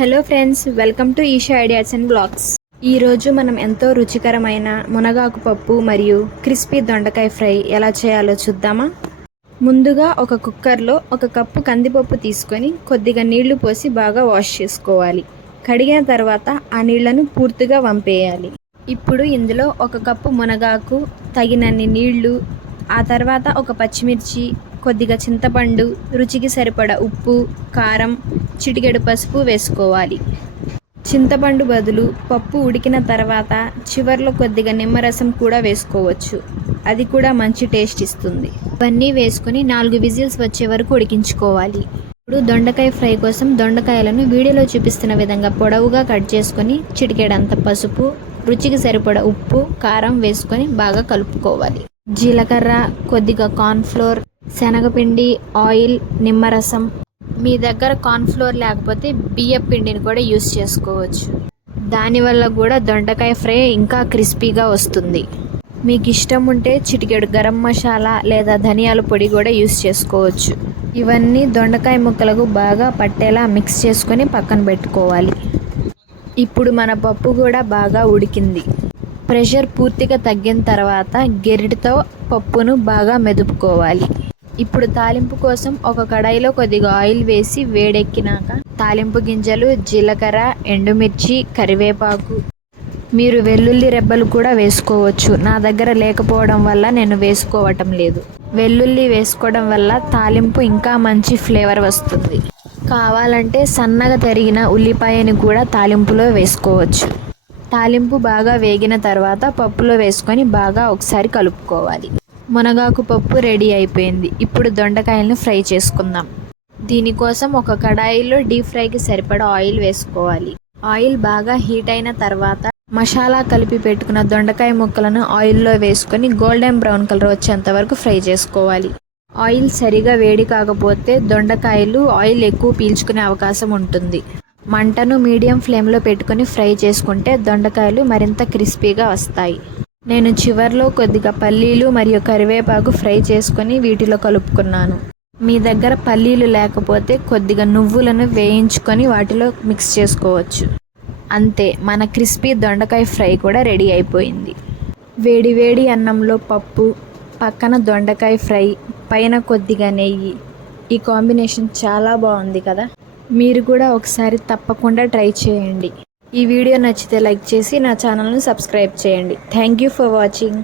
Hello friends, welcome to Eesha ideas and blogs. ఈరోజు మనం ఎంతో రుచికరమైన మునగాకు పప్పు మరియు క్రిస్పీ దొండకాయ ఫ్రై ఎలా చేయాలో చూద్దామా. ముందుగా ఒక కుక్కర్లో 1 కప్పు కందిపప్పు తీసుకొని కొద్దిగా నీళ్లు పోసి బాగా వాష్ చేసుకోవాలి. కడిగిన తర్వాత ఆ నీళ్లను పూర్తిగా వంపేయాలి. ఇప్పుడు ఇందులో 1 కప్పు మునగాకు, తగినన్ని నీళ్లు, ఆ తర్వాత ఒక పచ్చిమిర్చి, కొద్దిగా చింతపండు, రుచికి సరిపడా ఉప్పు, కారం, చిటికెడు పసుపు వేసుకోవాలి. చింతపండు బదులు పప్పు ఉడికిన తర్వాత చివర్లో కొద్దిగా నిమ్మరసం కూడా వేసుకోవచ్చు. అది కూడా మంచి టేస్ట్ ఇస్తుంది. ఇవన్నీ వేసుకొని 4 విజిల్స్ వచ్చే వరకు ఉడికించుకోవాలి. ఇప్పుడు దొండకాయ ఫ్రై కోసం దొండకాయలను వీడియోలో చూపిస్తున్న విధంగా పొడవుగా కట్ చేసుకొని చిటికెడంత పసుపు, రుచికి సరిపడా ఉప్పు, కారం వేసుకొని బాగా కలుపుకోవాలి. జీలకర్ర, కొద్దిగా కార్న్ఫ్లోర్, శనగపిండి, ఆయిల్, నిమ్మరసం. మీ దగ్గర కార్న్ఫ్లోర్ లేకపోతే బియ్యం పిండిని కూడా యూస్ చేసుకోవచ్చు. దానివల్ల కూడా దొండకాయ ఫ్రై ఇంకా క్రిస్పీగా వస్తుంది. మీకు ఇష్టం ఉంటే చిటికెడు గరం మసాలా లేదా ధనియాల పొడి కూడా యూస్ చేసుకోవచ్చు. ఇవన్నీ దొండకాయ ముక్కలకు బాగా పట్టేలా మిక్స్ చేసుకొని పక్కన పెట్టుకోవాలి. ఇప్పుడు మన పప్పు కూడా బాగా ఉడికింది. ప్రెషర్ పూర్తిగా తగ్గిన తర్వాత గెరిటితో పప్పును బాగా మెదుపుకోవాలి. ఇప్పుడు తాలింపు కోసం ఒక కడాయిలో కొద్దిగా ఆయిల్ వేసి వేడెక్కినాక తాలింపు గింజలు, జీలకర్ర, ఎండుమిర్చి, కరివేపాకు, మీరు వెల్లుల్లి రెబ్బలు కూడా వేసుకోవచ్చు. నా దగ్గర లేకపోవడం వల్ల నేను వేసుకోవటం లేదు. వెల్లుల్లి వేసుకోవడం వల్ల తాలింపు ఇంకా మంచి ఫ్లేవర్ వస్తుంది. కావాలంటే సన్నగా తరిగిన ఉల్లిపాయని కూడా తాలింపులో వేసుకోవచ్చు. తాలింపు బాగా వేగిన తర్వాత పప్పులో వేసుకొని బాగా ఒకసారి కలుపుకోవాలి. మునగాకు పప్పు రెడీ అయిపోయింది. ఇప్పుడు దొండకాయలను ఫ్రై చేసుకుందాం. దీనికోసం ఒక కడాయిలో డీప్ ఫ్రైకి సరిపడా ఆయిల్ వేసుకోవాలి. ఆయిల్ బాగా హీట్ అయిన తర్వాత మసాలా కలిపి పెట్టుకున్న దొండకాయ ముక్కలను ఆయిల్లో వేసుకొని గోల్డెన్ బ్రౌన్ కలర్ వచ్చేంత వరకు ఫ్రై చేసుకోవాలి. ఆయిల్ సరిగా వేడి కాకపోతే దొండకాయలు ఆయిల్ ఎక్కువ పీల్చుకునే అవకాశం ఉంటుంది. మంటను మీడియం ఫ్లేమ్లో పెట్టుకొని ఫ్రై చేసుకుంటే దొండకాయలు మరింత క్రిస్పీగా వస్తాయి. నేను చివర్లో కొద్దిగా పల్లీలు మరియు కరివేపాకు ఫ్రై చేసుకొని వీటిలో కలుపుకున్నాను. మీ దగ్గర పల్లీలు లేకపోతే కొద్దిగా నువ్వులను వేయించుకొని వాటిలో మిక్స్ చేసుకోవచ్చు. అంతే, మన క్రిస్పీ దొండకాయ ఫ్రై కూడా రెడీ అయిపోయింది. వేడి వేడి అన్నంలో పప్పు, పక్కన దొండకాయ ఫ్రై, పైన కొద్దిగా నెయ్యి. ఈ కాంబినేషన్ చాలా బాగుంది కదా. మీరు కూడా ఒకసారి తప్పకుండా ట్రై చేయండి. ఈ వీడియో నచ్చితే లైక్ చేసి నా ఛానల్ను సబ్స్క్రైబ్ చేయండి. Thank you for watching.